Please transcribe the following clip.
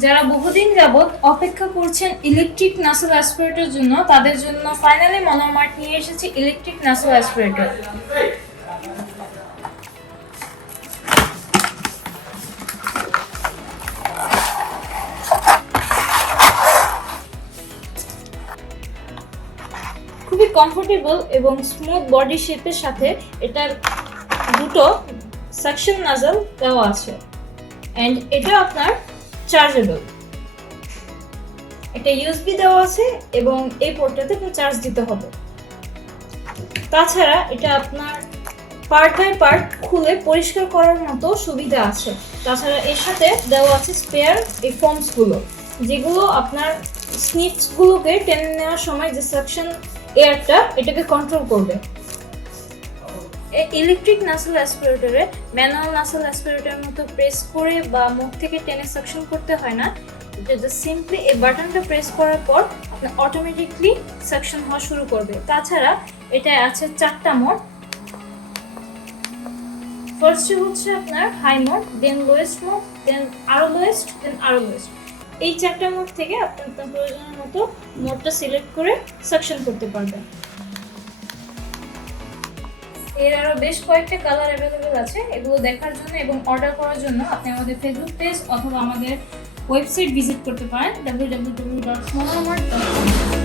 যারা বহুদিন যাবত অপেক্ষা করছেন ইলেকট্রিক নাসাল অ্যাসপিরেটরের জন্য, তাদের জন্য ফাইনালি মনোমার্ট নিয়ে এসেছে ইলেকট্রিক নাসাল অ্যাসপিরেটর। খুবই কমফোর্টেবল এবং স্মুথ বডি শেপের সাথে এটার দুটো সাকশন নাজল দেওয়া আছে, এন্ড এটা আপনার চার্জেবল। একটা ইউএসবি দেওয়া আছে এবং এই পোর্টটাতে আপনি চার্জ দিতে হবে। তাছাড়া এটা আপনার পার্ট বাই পার্ট খুলে পরিষ্কার করার মতো সুবিধা আছে। তাছাড়া এর সাথে দেওয়া আছে স্পেয়ার এই ফোমসগুলো, যেগুলো আপনার স্নিপসগুলোকে টেনে নেওয়ার সময় যে সাকশন এয়ারটা এটাকে কন্ট্রোল করবে। ইলেকট্রিক নাসাল অ্যাসপিরেটরে ম্যানুয়াল নাসাল অ্যাসপিরেটরের মতো প্রেস করে বা মুখ থেকে টেনে সাকশন করতে হয় না। এটা জাস্ট সিম্পলি এই বাটনটা প্রেস করার পর আপনার অটোমেটিকলি সাকশন হওয়া শুরু করবে। তাছাড়া এটা আছে 4টা মোড। ফার্স্টে হচ্ছে আপনার হাই মোড, দেন লোয়েস্ট মোড, দেন আরো লোয়েস্ট, দেন আরো লোয়েস্ট। এই 4টা মোড থেকে আপনি আপনার প্রয়োজনের মতো মোডটা সিলেক্ট করে সাকশন করতে পারবেন। এর আরো বেশ কয়েকটা কালার অ্যাভেলেবেল আছে। এগুলো দেখার জন্য এবং অর্ডার করার জন্য আপনি আমাদের ফেসবুক পেজ অথবা আমাদের ওয়েবসাইট ভিজিট করতে পারেন www.monowamart.com।